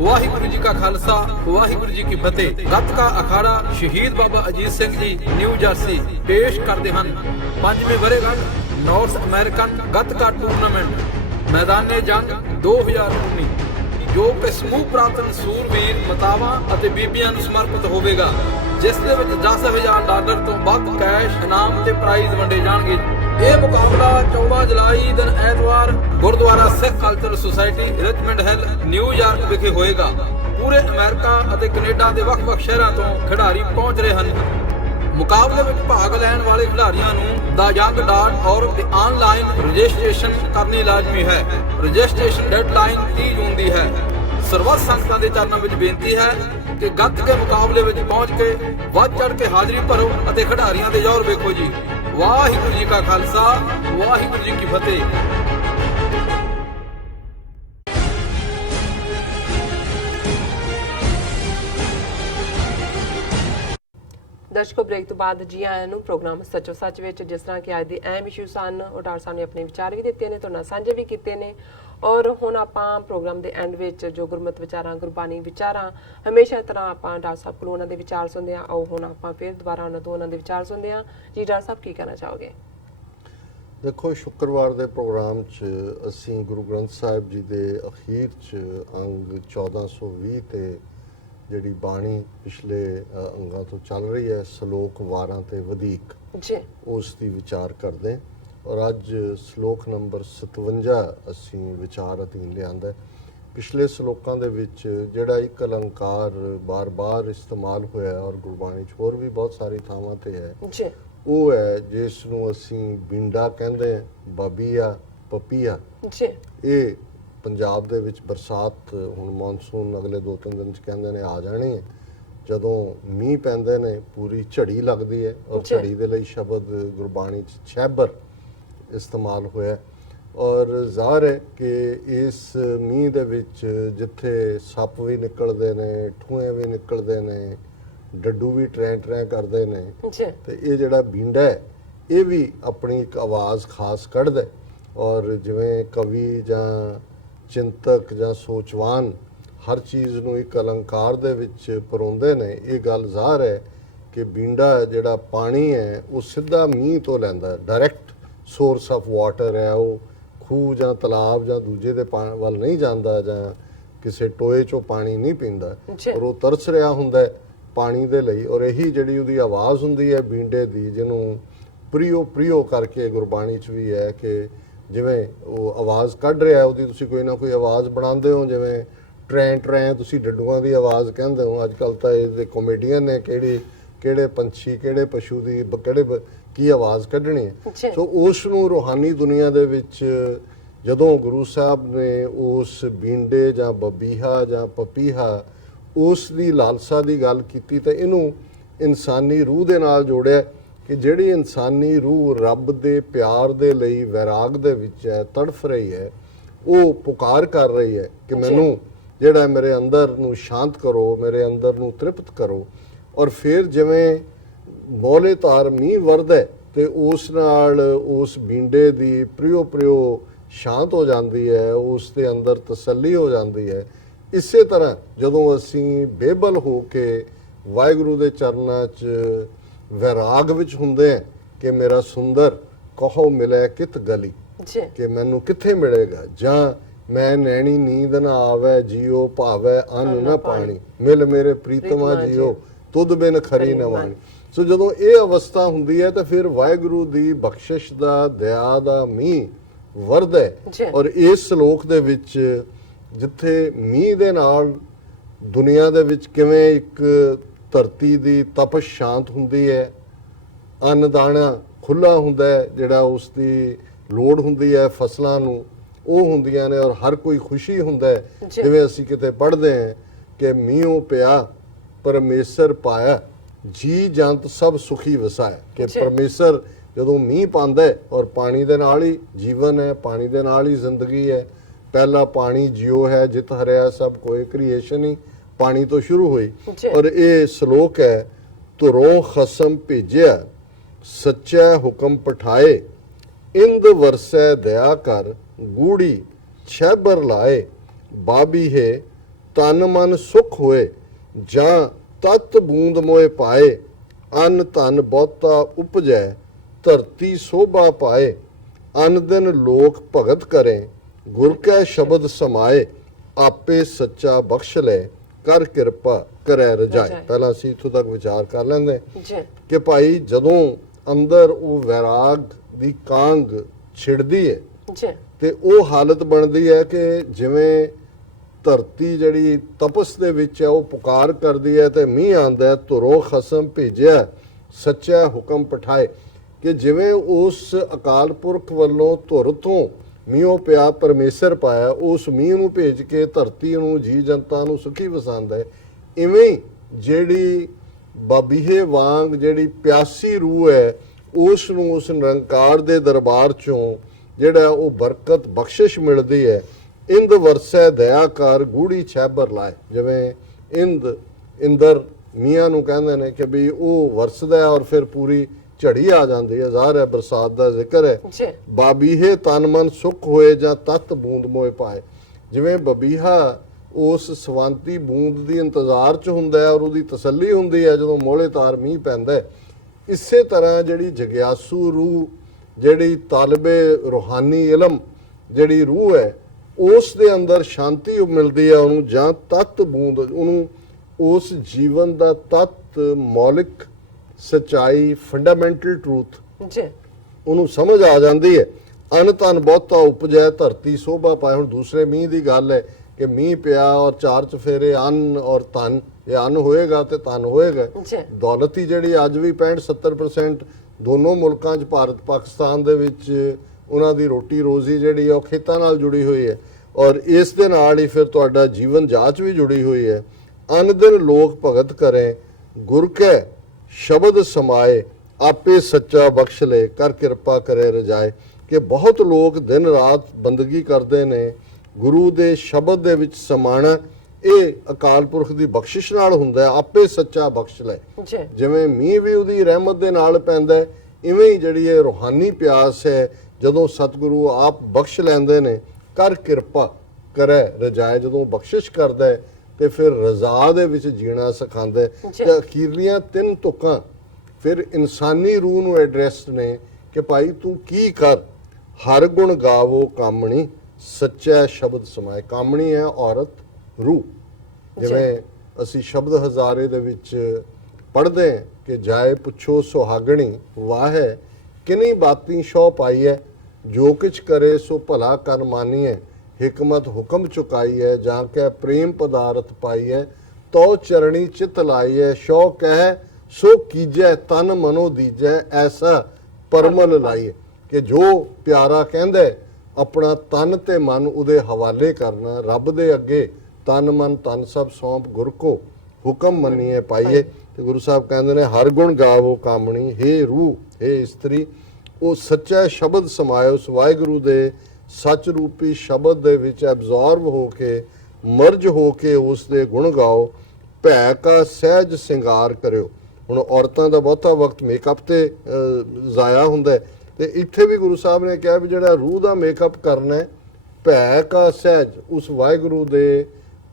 ਵਾਹਿਗੁਰੂ ਜੀ ਕਾ ਖਾਲਸਾ ਵਾਹਿਗੁਰੂ ਜੀ ਕੀ ਫਤਿਹ। ਗੱਤਕਾ ਅਖਾੜਾ ਸ਼ਹੀਦ ਬਾਬਾ ਅਜੀਤ ਸਿੰਘ ਜੀ ਨਿਊ ਜਰਸੀ ਪੇਸ਼ ਕਰਦੇ ਹਨ 5ਵੀਂ ਵਰ੍ਹੇਗੰਢ ਨਾਰਥ ਅਮਰੀਕਨ ਗੱਤਕਾ ਟੂਰਨਾਮੈਂਟ ਮੈਦਾਨੇ ਜੰਗ 2019 ਜੋ ਕਿ ਸਮੂਹ ਪ੍ਰਾਪਤਨ ਸੂਰਵੀਰ ਮਾਤਾਵਾਂ ਅਤੇ ਬੀਬੀਆਂ ਨੂੰ ਸਮਰਪਿਤ ਹੋਵੇਗਾ, ਜਿਸ ਦੇ ਵਿੱਚ $10,000 ਤੋਂ ਵੱਧ ਕੈਸ਼ ਇਨਾਮ ਤੇ ਪ੍ਰਾਈਜ਼ ਵੰਡੇ ਜਾਣਗੇ। ਇਹ ਮੁਕਾਬਲਾ 14 ਜੁਲਾਈ ਦਿਨ ਐਤਵਾਰ gurdwara Sikh cultural society Richmond Hill New York ਵਿਖੇ ਹੋਏਗਾ। ਪੂਰੇ ਅਮਰੀਕਾ ਅਤੇ ਕੈਨੇਡਾ ਦੇ ਵੱਖ-ਵੱਖ ਸ਼ਹਿਰਾਂ ਤੋਂ ਖਿਡਾਰੀ ਪਹੁੰਚ ਰਹੇ ਹਨ। ਮੁਕਾਬਲੇ ਵਿੱਚ ਭਾਗ ਲੈਣ ਵਾਲੇ ਖਿਡਾਰੀਆਂ ਨੂੰ theyoung.org ਤੇ ਆਨਲਾਈਨ ਰਜਿਸਟ੍ਰੇਸ਼ਨ ਕਰਨੀ ਲਾਜ਼ਮੀ ਹੈ। ਰਜਿਸਟ੍ਰੇਸ਼ਨ ਡੈਡਲਾਈਨ 30 ਜੂਨ ਦੀ ਹੈ। ਸਰਬੱਤ ਸੰਗਤਾਂ ਦੇ ਚਰਨਾਂ ਵਿੱਚ ਬੇਨਤੀ ਹੈ ਕਿ ਗੱਤਕੇ ਮੁਕਾਬਲੇ ਵਿੱਚ ਪਹੁੰਚ ਕੇ ਵੱਧ ਚੜ੍ਹ ਕੇ ਹਾਜ਼ਰੀ ਭਰੋ ਅਤੇ ਖਿਡਾਰੀਆਂ ਦੇ ਜ਼ੋਰ ਵੇਖੋ ਜੀ। ਵਾਹਿਗੁਰੂ ਜੀ ਕਾ ਖਾਲਸਾ ਵਾਹਿਗੁਰੂ ਜੀ ਕੀ ਫਤਿਹ। ਦਰਸ਼ਕੋ, ਬ੍ਰੇਕ ਤੋਂ ਬਾਅਦ ਜੀ ਆਇਆਂ ਨੂੰ ਪ੍ਰੋਗਰਾਮ ਸੱਚੋ ਸੱਚ ਵਿੱਚ। ਜਿਸ ਤਰ੍ਹਾਂ ਕਿ ਅੱਜ ਦੇ ਅਹਿਮ ਇਸ਼ੂ ਸਨ, ਉਹ ਡਾਕਟਰ ਸਾਹਿਬ ਨੇ ਆਪਣੇ ਵਿਚਾਰ ਵੀ ਦਿੱਤੇ ਨੇ, ਤੁਹਾਡੇ ਨਾਲ ਸਾਂਝੇ ਵੀ ਕੀਤੇ ਨੇ। ਔਰ ਹੁਣ ਆਪਾਂ ਪ੍ਰੋਗਰਾਮ ਦੇ ਐਂਡ ਵਿੱਚ ਜੋ ਗੁਰਮਤਿ ਵਿਚਾਰਾਂ, ਗੁਰਬਾਣੀ ਵਿਚਾਰਾਂ, ਹਮੇਸ਼ਾ ਤਰ੍ਹਾਂ ਆਪਾਂ ਡਾਕਟਰ ਸਾਹਿਬ ਕੋਲੋਂ ਉਹਨਾਂ ਦੇ ਵਿਚਾਰ ਸੁਣਦੇ ਹਾਂ। ਆਓ ਹੁਣ ਆਪਾਂ ਫਿਰ ਦੁਬਾਰਾ ਉਹਨਾਂ ਤੋਂ ਉਹਨਾਂ ਦੇ ਵਿਚਾਰ ਸੁਣਦੇ ਹਾਂ। ਜੀ ਡਾਕਟਰ ਸਾਹਿਬ, ਕੀ ਕਹਿਣਾ ਚਾਹੋਗੇ? ਦੇਖੋ, ਸ਼ੁੱਕਰਵਾਰ ਦੇ ਪ੍ਰੋਗਰਾਮ 'ਚ ਅਸੀਂ ਗੁਰੂ ਗ੍ਰੰਥ ਸਾਹਿਬ ਜੀ ਦੇ ਅਖੀਰ 'ਚ ਅੰਗ 1420 ਤੇ ਜਿਹੜੀ ਬਾਣੀ ਪਿਛਲੇ ਅੰਗਾਂ ਤੋਂ ਚੱਲ ਰਹੀ ਹੈ, ਸ਼ਲੋਕ 12 ਤੇ ਵਧੀਕ ਜੀ, ਉਸ ਦੀ ਵਿਚਾਰ ਕਰਦੇ। ਔਰ ਅੱਜ ਸ਼ਲੋਕ ਨੰਬਰ 57 ਅਸੀਂ ਵਿਚਾਰ ਅਧੀਨ ਲਿਆਂਦਾ। ਪਿਛਲੇ ਸ਼ਲੋਕਾਂ ਦੇ ਵਿੱਚ ਜਿਹੜਾ ਇੱਕ ਅਲੰਕਾਰ ਬਾਰ-ਬਾਰ ਇਸਤੇਮਾਲ ਹੋਇਆ ਔਰ ਗੁਰਬਾਣੀ 'ਚ ਹੋਰ ਵੀ ਬਹੁਤ ਸਾਰੀ ਥਾਵਾਂ ਤੇ ਹੈ ਜੀ, ਉਹ ਹੈ ਜਿਸ ਨੂੰ ਅਸੀਂ ਬਿੰਡਾ ਕਹਿੰਦੇ ਹਾਂ, ਬਾਬੀਆ, ਪਪੀਆ ਜੀ। ਇਹ ਪੰਜਾਬ ਦੇ ਵਿੱਚ ਬਰਸਾਤ ਹੁਣ ਮੌਨਸੂਨ ਅਗਲੇ 2-3 ਦਿਨ 'ਚ ਕਹਿੰਦੇ ਨੇ ਆ ਜਾਣੀ ਹੈ। ਜਦੋਂ ਮੀਂਹ ਪੈਂਦੇ ਨੇ ਪੂਰੀ ਝੜੀ ਲੱਗਦੀ ਹੈ ਔਰ ਝੜੀ ਦੇ ਲਈ ਸ਼ਬਦ ਗੁਰਬਾਣੀ 'ਚ ਛੈਬਰ ਇਸਤੇਮਾਲ ਹੋਇਆ। ਔਰ ਜ਼ਾਹਰ ਹੈ ਕਿ ਇਸ ਮੀਂਹ ਦੇ ਵਿੱਚ ਜਿੱਥੇ ਸੱਪ ਵੀ ਨਿਕਲਦੇ ਨੇ, ਠੂਏ ਵੀ ਨਿਕਲਦੇ ਨੇ, ਡੱਡੂ ਵੀ ਟਰੈਂ ਕਰਦੇ ਨੇ, ਤੇ ਇਹ ਜਿਹੜਾ ਬੀਂਡਾ ਹੈ ਇਹ ਵੀ ਆਪਣੀ ਇੱਕ ਆਵਾਜ਼ ਖਾਸ ਕੱਢਦਾ। ਔਰ ਜਿਵੇਂ ਕਵੀ ਜਾਂ ਚਿੰਤਕ ਜਾਂ ਸੋਚਵਾਨ ਹਰ ਚੀਜ਼ ਨੂੰ ਇੱਕ ਅਲੰਕਾਰ ਦੇ ਵਿੱਚ ਪਰੋਂਦੇ ਨੇ, ਇਹ ਗੱਲ ਜ਼ਾਹਰ ਹੈ ਕਿ ਬੀਂਡਾ ਜਿਹੜਾ ਪਾਣੀ ਹੈ ਉਹ ਸਿੱਧਾ ਮੀਂਹ ਤੋਂ ਲੈਂਦਾ, ਡਾਇਰੈਕਟ ਸੋਰਸ ਆਫ ਵਾਟਰ ਹੈ। ਉਹ ਖੂਹ ਜਾਂ ਤਲਾਬ ਜਾਂ ਦੂਜੇ ਦੇ ਵੱਲ ਨਹੀਂ ਜਾਂਦਾ ਜਾਂ ਕਿਸੇ ਟੋਏ 'ਚੋਂ ਪਾਣੀ ਨਹੀਂ ਪੀਂਦਾ, ਔਰ ਉਹ ਤਰਸ ਰਿਹਾ ਹੁੰਦਾ ਪਾਣੀ ਦੇ ਲਈ। ਔਰ ਇਹੀ ਜਿਹੜੀ ਉਹਦੀ ਆਵਾਜ਼ ਹੁੰਦੀ ਹੈ ਬੀਂਡੇ ਦੀ, ਜਿਹਨੂੰ ਪ੍ਰਿਯੋ ਪ੍ਰਿਯੋ ਕਰਕੇ ਗੁਰਬਾਣੀ 'ਚ ਵੀ ਹੈ ਕਿ ਜਿਵੇਂ ਉਹ ਆਵਾਜ਼ ਕੱਢ ਰਿਹਾ ਉਹਦੀ ਤੁਸੀਂ ਕੋਈ ਨਾ ਕੋਈ ਆਵਾਜ਼ ਬਣਾਉਂਦੇ ਹੋ। ਜਿਵੇਂ ਟਰੈਂ ਟਰੈਂ ਤੁਸੀਂ ਡੱਡੂਆਂ ਦੀ ਆਵਾਜ਼ ਕਹਿੰਦੇ ਹੋ। ਅੱਜ ਕੱਲ੍ਹ ਤਾਂ ਇਹਦੇ ਕਾਮੇਡੀਅਨ ਨੇ ਕਿਹੜੇ ਪੰਛੀ, ਕਿਹੜੇ ਪਸ਼ੂ ਦੀ ਕੀ ਆਵਾਜ਼ ਕੱਢਣੀ ਹੈ। ਸੋ ਉਸ ਨੂੰ ਰੂਹਾਨੀ ਦੁਨੀਆ ਦੇ ਵਿੱਚ ਜਦੋਂ ਗੁਰੂ ਸਾਹਿਬ ਨੇ ਉਸ ਬੀਂਡੇ ਜਾਂ ਬਬੀਹਾ ਜਾਂ ਪਪੀਹਾ ਉਸ ਦੀ ਲਾਲਸਾ ਦੀ ਗੱਲ ਕੀਤੀ ਤਾਂ ਇਹਨੂੰ ਇਨਸਾਨੀ ਰੂਹ ਦੇ ਨਾਲ ਜੋੜਿਆ ਕਿ ਜਿਹੜੀ ਇਨਸਾਨੀ ਰੂਹ ਰੱਬ ਦੇ ਪਿਆਰ ਦੇ ਲਈ ਵੈਰਾਗ ਦੇ ਵਿੱਚ ਹੈ, ਤੜਫ ਰਹੀ ਹੈ, ਉਹ ਪੁਕਾਰ ਕਰ ਰਹੀ ਹੈ ਕਿ ਮੈਨੂੰ ਜਿਹੜਾ ਮੇਰੇ ਅੰਦਰ ਨੂੰ ਸ਼ਾਂਤ ਕਰੋ, ਮੇਰੇ ਅੰਦਰ ਨੂੰ ਤ੍ਰਿਪਤ ਕਰੋ। ਔਰ ਫਿਰ ਜਿਵੇਂ ਮੌਲੇ ਤਾਰ ਮੀਂਹ ਵਰਦਾ ਤੇ ਉਸ ਨਾਲ ਉਸ ਬੀਂਡੇ ਦੀ ਪ੍ਰਿਯੋ ਪ੍ਰਿਯੋ ਸ਼ਾਂਤ ਹੋ ਜਾਂਦੀ ਹੈ, ਉਸ ਦੇ ਅੰਦਰ ਤਸੱਲੀ ਹੋ ਜਾਂਦੀ ਹੈ। ਇਸੇ ਤਰ੍ਹਾਂ ਜਦੋਂ ਅਸੀਂ ਬੇਬਲ ਹੋ ਕੇ ਵਾਹਿਗੁਰੂ ਦੇ ਚਰਨਾਂ 'ਚ ਵੈਰਾਗ ਵਿੱਚ ਹੁੰਦੇ ਆ ਕਿ ਮੇਰਾ ਸੁੰਦਰ ਕਹੋ ਮਿਲੇ ਕਿਤ ਗਲੀ, ਕਿ ਮੈਨੂੰ ਕਿੱਥੇ ਮਿਲੇਗਾ, ਜਾਂ ਮੈਂ ਨੈਣੀ ਨੀਂਦ ਨਾ ਆਵੇ ਜੀਓ ਭਾਵੇ ਅੰਨ ਨਾ ਪਾਣੀ, ਮਿਲ ਮੇਰੇ ਪ੍ਰੀਤਮਾ ਜੀਓ ਤੁਧ ਬਿਨ ਖਰੀ ਨਾ ਵਾਣੀ। ਸੋ ਜਦੋਂ ਇਹ ਅਵਸਥਾ ਹੁੰਦੀ ਹੈ ਤਾਂ ਫਿਰ ਵਾਹਿਗੁਰੂ ਦੀ ਬਖਸ਼ਿਸ਼ ਦਾ, ਦਇਆ ਦਾ ਮੀਂਹ ਵਰਦਾ। ਔਰ ਇਸ ਸ਼ਲੋਕ ਦੇ ਵਿੱਚ ਜਿੱਥੇ ਮੀਂਹ ਦੇ ਨਾਲ ਦੁਨੀਆ ਦੇ ਵਿੱਚ ਕਿਵੇਂ ਇੱਕ ਧਰਤੀ ਦੀ ਤਪਸ਼ ਸ਼ਾਂਤ ਹੁੰਦੀ ਹੈ, ਅੰਨ ਦਾਣਾ ਖੁੱਲ੍ਹਾ ਹੁੰਦਾ ਹੈ, ਜਿਹੜਾ ਉਸ ਦੀ ਲੋੜ ਹੁੰਦੀ ਹੈ ਫਸਲਾਂ ਨੂੰ, ਉਹ ਹੁੰਦੀਆਂ ਨੇ, ਔਰ ਹਰ ਕੋਈ ਖੁਸ਼ੀ ਹੁੰਦਾ ਹੈ। ਜਿਵੇਂ ਅਸੀਂ ਕਿਤੇ ਪੜ੍ਹਦੇ ਹਾਂ ਕਿ ਮੀਂਹੋਂ ਪਿਆ ਪਰਮੇਸ਼ਰ ਪਾਇਆ, ਜੀ ਜੰਤ ਸਭ ਸੁਖੀ ਵਸਾਇਆ, ਕਿ ਪਰਮੇਸ਼ਰ ਜਦੋਂ ਮੀਂਹ ਪਾਉਂਦਾ ਹੈ ਔਰ ਪਾਣੀ ਦੇ ਨਾਲ ਹੀ ਜੀਵਨ ਹੈ, ਪਾਣੀ ਦੇ ਨਾਲ ਹੀ ਜ਼ਿੰਦਗੀ ਹੈ। ਪਹਿਲਾ ਪਾਣੀ ਜਿਉ ਹੈ ਜਿਤ ਹਰਿਆ ਸਭ ਕੋਈ, ਕ੍ਰੀਏਸ਼ਨ ਹੀ ਪਾਣੀ ਤੋਂ ਸ਼ੁਰੂ ਹੋਈ। ਔਰ ਇਹ ਸ਼ਲੋਕ ਹੈ, ਧੁਰੋਂ ਖਸਮ ਭੇਜਿਆ ਸੱਚਾ ਹੁਕਮ ਪਠਾਏ, ਇੰਦ ਵਰਸੈ ਦਇਆ ਕਰ ਗੂੜੀ ਛੈਬਰ ਲਾਏ, ਬਾਬੀ ਹੈ ਤਨ ਮਨ ਸੁਖ ਹੋਏ ਜਾਂ ਤਤ ਬੂੰਦ ਮੋਏ ਪਾਏ ਅਨ ਧਨ ਬਹੁਤਾ ਉਪਜੈ ਧਰਤੀ ਸੋਭਾ ਪਾਏ ਅਨ ਦਿਨ ਲੋਕ ਭਗਤ ਕਰੇ ਗੁਰ ਕੈ ਸ਼ਬਦ ਸਮਾਏ ਆਪੇ ਸੱਚਾ ਬਖਸ਼ ਲੈ ਕਰ ਕਿਰਪਾ ਕਰੈ ਰਜਾਏ। ਪਹਿਲਾਂ ਅਸੀਂ ਇੱਥੋਂ ਤੱਕ ਵਿਚਾਰ ਕਰ ਲੈਂਦੇ ਕਿ ਭਾਈ ਜਦੋਂ ਅੰਦਰ ਉਹ ਵੈਰਾਗ ਦੀ ਕਾਂਗ ਛਿੜਦੀ ਹੈ ਤੇ ਉਹ ਹਾਲਤ ਬਣਦੀ ਹੈ ਕਿ ਜਿਵੇਂ ਧਰਤੀ ਜਿਹੜੀ ਤਪਸ ਦੇ ਵਿੱਚ ਹੈ ਉਹ ਪੁਕਾਰ ਕਰਦੀ ਹੈ ਤੇ ਮੀਂਹ ਆਂਦਾ ਧੁਰੋਂ ਖਸਮ ਭੇਜਿਆ ਸੱਚਾ ਹੁਕਮ ਪਠਾਏ, ਕਿ ਜਿਵੇਂ ਉਸ ਅਕਾਲ ਪੁਰਖ ਵੱਲੋਂ ਧੁਰ ਤੋਂ ਮੀਂਹੋਂ ਪਿਆ ਪਰਮੇਸ਼ਰ ਪਾਇਆ, ਉਸ ਮੀਂਹ ਨੂੰ ਭੇਜ ਕੇ ਧਰਤੀ ਨੂੰ ਜੀ ਜਨਤਾ ਨੂੰ ਸੁਖੀ ਵਸਾਉਂਦਾ ਹੈ। ਇਵੇਂ ਜਿਹੜੀ ਬਾਬੀਹੇ ਵਾਂਗ ਜਿਹੜੀ ਪਿਆਸੀ ਰੂਹ ਹੈ ਉਸ ਨੂੰ ਉਸ ਨਿਰੰਕਾਰ ਦੇ ਦਰਬਾਰ ਚੋਂ ਜਿਹੜਾ ਉਹ ਬਰਕਤ ਬਖਸ਼ਿਸ਼ ਮਿਲਦੀ ਹੈ। ਇੰਦ ਵਰਸੈ ਦਇਆ ਕਰ ਗੂੜੀ ਛੈਬਰ ਲਾਏ, ਜਿਵੇਂ ਇੰਦਰ ਮੀਆਂ ਨੂੰ ਕਹਿੰਦੇ ਨੇ ਕਿ ਵੀ ਉਹ ਵਰਸਦਾ ਔਰ ਫਿਰ ਪੂਰੀ ਝੜੀ ਆ ਜਾਂਦੀ ਹੈ, ਜ਼ਾਹਰ ਹੈ ਬਰਸਾਤ ਦਾ ਜ਼ਿਕਰ ਹੈ। ਬਾਬੀਹੇ ਤਨ ਮਨ ਸੁਖ ਹੋਏ ਜਾਂ ਤਤ ਬੂੰਦ ਮੋਏ ਪਾਏ, ਜਿਵੇਂ ਬਬੀਹਾ ਉਸ ਸਵੰਤੀ ਬੂੰਦ ਦੀ ਇੰਤਜ਼ਾਰ 'ਚ ਹੁੰਦਾ ਹੈ ਔਰ ਉਹਦੀ ਤਸੱਲੀ ਹੁੰਦੀ ਹੈ ਜਦੋਂ ਮੋਲੇ ਤਾਰ ਮੀਂਹ ਪੈਂਦਾ ਹੈ। ਇਸੇ ਤਰ੍ਹਾਂ ਜਿਹੜੀ ਜਗਿਆਸੂ ਰੂਹ, ਜਿਹੜੀ ਤਾਲਬੇ ਰੂਹਾਨੀ ਇਲਮ ਜਿਹੜੀ ਰੂਹ ਹੈ ਉਸ ਦੇ ਅੰਦਰ ਸ਼ਾਂਤੀ ਮਿਲਦੀ ਹੈ ਉਹਨੂੰ, ਜਾਂ ਤਤ ਬੂੰਦ ਉਹਨੂੰ ਉਸ ਜੀਵਨ ਦਾ ਤਤ ਮੌਲਿਕ ਸੱਚਾਈ ਫੰਡਾਮੈਂਟਲ ਟਰੂਥ ਉਹਨੂੰ ਸਮਝ ਆ ਜਾਂਦੀ ਹੈ। ਅਨ ਧਨ ਬਹੁਤਾ ਉਪਜੈ ਧਰਤੀ ਸੋਭਾ ਪਾਏ। ਹੁਣ ਦੂਸਰੇ ਮੀਂਹ ਦੀ ਗੱਲ ਹੈ ਕਿ ਮੀਂਹ ਪਿਆ ਔਰ ਚਾਰ ਚਫੇਰੇ ਅੰਨ ਔਰ ਧਨ, ਇਹ ਅੰਨ ਹੋਏਗਾ ਤੇ ਧਨ ਹੋਏਗਾ। ਦੌਲਤ ਹੀ ਜਿਹੜੀ ਅੱਜ ਵੀ 65-70% ਦੋਨੋਂ ਮੁਲਕਾਂ 'ਚ ਭਾਰਤ ਪਾਕਿਸਤਾਨ ਦੇ ਵਿੱਚ ਉਹਨਾਂ ਦੀ ਰੋਟੀ ਰੋਜ਼ੀ ਜਿਹੜੀ ਉਹ ਖੇਤਾਂ ਨਾਲ ਜੁੜੀ ਹੋਈ ਹੈ ਔਰ ਇਸ ਦੇ ਨਾਲ ਹੀ ਫਿਰ ਤੁਹਾਡਾ ਜੀਵਨ ਜਾਂਚ ਵੀ ਜੁੜੀ ਹੋਈ ਹੈ। ਅਨ ਦਿਨ ਲੋਕ ਭਗਤ ਕਰੇ ਗੁਰ ਕੈ ਸ਼ਬਦ ਸਮਾਏ ਆਪੇ ਸੱਚਾ ਬਖਸ਼ ਲੈ ਕਰ ਕਿਰਪਾ ਕਰੇ ਰਜਾਏ, ਕਿ ਬਹੁਤ ਲੋਕ ਦਿਨ ਰਾਤ ਬੰਦਗੀ ਕਰਦੇ ਨੇ ਗੁਰੂ ਦੇ ਸ਼ਬਦ ਦੇ ਵਿੱਚ ਸਮਾਣਾ। ਇਹ ਅਕਾਲ ਪੁਰਖ ਦੀ ਬਖਸ਼ਿਸ਼ ਨਾਲ ਹੁੰਦਾ ਹੈ, ਆਪੇ ਸੱਚਾ ਬਖਸ਼ ਲੈ। ਜਿਵੇਂ ਮੀਂਹ ਵੀ ਉਹਦੀ ਰਹਿਮਤ ਦੇ ਨਾਲ ਪੈਂਦਾ ਹੈ, ਇਵੇਂ ਹੀ ਜਿਹੜੀ ਇਹ ਰੂਹਾਨੀ ਪਿਆਸ ਹੈ ਜਦੋਂ ਸਤਿਗੁਰੂ ਆਪ ਬਖਸ਼ ਲੈਂਦੇ ਨੇ ਕਰ ਕਿਰਪਾ ਕਰੇ ਰਜਾਏ, ਜਦੋਂ ਬਖਸ਼ਿਸ਼ ਕਰਦਾ ਹੈ ਤੇ ਫਿਰ ਰਜ਼ਾ ਦੇ ਵਿੱਚ ਜੀਣਾ ਸਿਖਾਉਂਦਾ ਹੈ। ਤੇ ਅਖੀਰਲੀਆਂ 3 ਤੁਕਾਂ ਫਿਰ ਇਨਸਾਨੀ ਰੂਹ ਨੂੰ ਐਡਰੈਸ ਨੇ ਕਿ ਭਾਈ ਤੂੰ ਕੀ ਕਰ, ਹਰ ਗੁਣ ਗਾਵੋ ਕਾਮਣੀ ਸੱਚਾ ਸ਼ਬਦ ਸਮਾਏ। ਕਾਮਣੀ ਹੈ ਔਰਤ ਰੂਹ, ਜਿਵੇਂ ਅਸੀਂ ਸ਼ਬਦ ਹਜ਼ਾਰੇ ਦੇ ਵਿੱਚ ਪੜ੍ਹਦੇ ਹਾਂ ਕਿ ਜਾਏ ਪੁੱਛੋ ਸੁਹਾਗਣੀ ਵਾਹੇ ਕਿਨੀ ਬਾਤੀ ਸ਼ੋ ਪਾਈ ਹੈ, ਜੋ ਕਿਛ ਕਰੇ ਸੋ ਭਲਾ ਕਰ ਮਾਨੀਏ ਹਿਕਮਤ ਹੁਕਮ ਚੁਕਾਈ ਹੈ, ਜਾਂ ਕਹਿ ਪ੍ਰੇਮ ਪਦਾਰਥ ਪਾਈ ਹੈ ਤੋ ਚਰਣੀ ਚਿਤ ਲਾਈ ਹੈ, ਸ਼ੋ ਕਹਿ ਸੋ ਕੀਜੈ ਤਨ ਮਨੋ ਦੀਜੈ ਐਸਾ ਪਰਮਲ ਲਾਈਏ, ਕਿ ਜੋ ਪਿਆਰਾ ਕਹਿੰਦਾ ਆਪਣਾ ਤਨ ਤੇ ਮਨ ਉਹਦੇ ਹਵਾਲੇ ਕਰਨਾ, ਰੱਬ ਦੇ ਅੱਗੇ ਤਨ ਮਨ ਤਨ ਸਭ ਸੌਂਪ ਗੁਰ ਕੋ ਹੁਕਮ ਮੰਨੀਏ ਪਾਈਏ। ਤੇ ਗੁਰੂ ਸਾਹਿਬ ਕਹਿੰਦੇ ਨੇ ਹਰ ਗੁਣ ਗਾਵੋ ਕਾਮਣੀ, ਹੇ ਰੂਹ ਹੇ ਇਸਤਰੀ ਉਹ ਸੱਚਾ ਸ਼ਬਦ ਸਮਾਏ, ਉਸ ਵਾਹਿਗੁਰੂ ਦੇ ਸੱਚ ਰੂਪੀ ਸ਼ਬਦ ਦੇ ਵਿੱਚ ਐਬਜ਼ੌਰਬ ਹੋ ਕੇ ਮਰਜ ਹੋ ਕੇ ਉਸ ਦੇ ਗੁਣ ਗਾਓ। ਭੈ ਕਾ ਸਹਿਜ ਸਿੰਗਾਰ ਕਰਿਓ। ਹੁਣ ਔਰਤਾਂ ਦਾ ਬਹੁਤਾ ਵਕਤ ਮੇਕਅਪ ਤੇ ਜ਼ਾਇਆ ਹੁੰਦਾ ਹੈ, ਤੇ ਇੱਥੇ ਵੀ ਗੁਰੂ ਸਾਹਿਬ ਨੇ ਕਿਹਾ ਵੀ ਜਿਹੜਾ ਰੂਹ ਦਾ ਮੇਕਅਪ ਕਰਨਾ ਹੈ, ਭੈ ਕਾ ਸਹਿਜ ਉਸ ਵਾਹਿਗੁਰੂ ਦੇ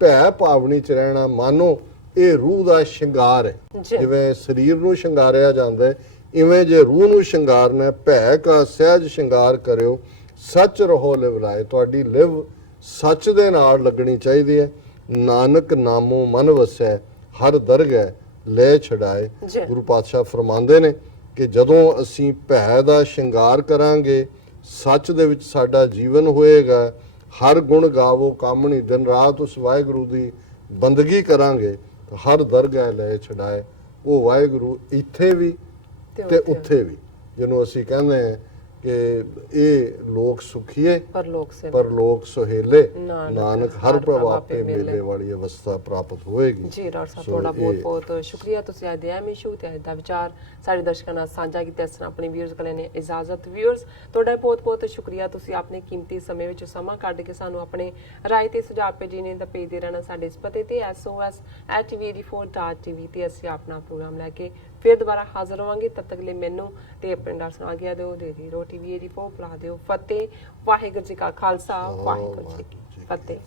ਭੈ ਭਾਵਨੀ ਚ ਰਹਿਣਾ, ਮਾਨੋ ਇਹ ਰੂਹ ਦਾ ਸ਼ਿੰਗਾਰ ਹੈ। ਜਿਵੇਂ ਸਰੀਰ ਨੂੰ ਸ਼ਿੰਗਾਰਿਆ ਜਾਂਦਾ ਹੈ, ਇਵੇਂ ਜੇ ਰੂਹ ਨੂੰ ਸ਼ਿੰਗਾਰਨਾ, ਭੈ ਕਾ ਸਹਿਜ ਸ਼ਿੰਗਾਰ ਕਰਿਓ ਸੱਚ ਰਹੋ ਲਿਵ ਲਾਏ। ਤੁਹਾਡੀ ਲਿਵ ਸੱਚ ਦੇ ਨਾਲ ਲੱਗਣੀ ਚਾਹੀਦੀ ਹੈ। ਨਾਨਕ ਨਾਮੋ ਮਨ ਵਸੈ ਹਰ ਦਰਗਹਿ ਲੈ ਛਡਾਏ। ਗੁਰੂ ਪਾਤਸ਼ਾਹ ਫਰਮਾਉਂਦੇ ਨੇ ਕਿ ਜਦੋਂ ਅਸੀਂ ਭੈ ਦਾ ਸ਼ਿੰਗਾਰ ਕਰਾਂਗੇ, ਸੱਚ ਦੇ ਵਿੱਚ ਸਾਡਾ ਜੀਵਨ ਹੋਏਗਾ, ਹਰ ਗੁਣ ਗਾਵੋ ਕਾਮਣੀ, ਦਿਨ ਰਾਤ ਉਸ ਵਾਹਿਗੁਰੂ ਦੀ ਬੰਦਗੀ ਕਰਾਂਗੇ, ਤਾਂ ਹਰ ਦਰਗਹਿ ਲੈ ਛਡਾਏ। ਉਹ ਵਾਹਿਗੁਰੂ ਇੱਥੇ ਵੀ ਤੇ ਉੱਥੇ ਵੀ, ਜਿਹਨੂੰ ਅਸੀਂ ਕਹਿੰਦੇ ਹਾਂ ਕਿ ਇਹ ਲੋਕ ਸੁਖੀਏ ਪਰ ਲੋਕ ਸੁਹੇਲੇ, ਨਾਨਕ ਹਰ ਪ੍ਰਭ ਆਪੇ ਮੇਲੇ ਵਾਲੀ ਅਵਸਥਾ ਪ੍ਰਾਪਤ ਹੋਏਗੀ। ਜੀ ਡਾਕਟਰ ਸਾਹਿਬ ਤੁਹਾਡਾ ਬਹੁਤ ਬਹੁਤ ਸ਼ੁਕਰੀਆ, ਤੁਸੀਂ ਅੱਜ ਦੇ ਅਹਿਮ ਇਸ਼ੂ ਤੇ ਅੱਜ ਦਾ ਵਿਚਾਰ ਸਾਡੇ ਦਰਸ਼ਕਾਂ ਨਾਲ ਸਾਂਝਾ ਕੀਤਾ। ਇਸ ਤਰ੍ਹਾਂ ਆਪਣੇ ਵਿਊਅਰਸ ਕੋਲ ਨੇ ਇਜਾਜ਼ਤ। ਵਿਊਅਰਸ ਤੁਹਾਡਾ ਬਹੁਤ ਬਹੁਤ ਸ਼ੁਕਰੀਆ, ਤੁਸੀਂ ਆਪਣੇ ਕੀਮਤੀ ਸਮੇਂ ਵਿੱਚ ਸਮਾਂ ਕੱਢ ਕੇ ਸਾਨੂੰ ਆਪਣੇ ਰਾਏ ਤੇ ਸੁਝਾਅ ਭੇਜੇ ਨੇ। ਤਾਂ ਭੇਜਦੇ ਰਹਿਣਾ ਸਾਡੇ ਇਸ ਪਤੇ ਤੇ SOS@TV4.tv ਤੇ ਅਸੀਂ ਆਪਣਾ ਪ੍ਰੋਗਰਾਮ ਲੈ ਕੇ ਫਿਰ ਦੁਬਾਰਾ ਹਾਜ਼ਰ ਹੋਵਾਂਗੇ। ਤਦ ਤੱਕ ਲਈ ਮੈਨੂੰ ਤੇ ਆਪਣੇ ਡਾਕਟਰ ਨੂੰ ਆਗਿਆ ਦਿਓ। ਦੇ ਦੀ ਰੋਟੀ TV4 ਪਲਾ ਦਿਓ। ਫਤਿਹ। ਵਾਹਿਗੁਰੂ ਜੀ ਕਾ ਖਾਲਸਾ, ਵਾਹਿਗੁਰੂ ਜੀ ਕੀ ਫਤਿਹ।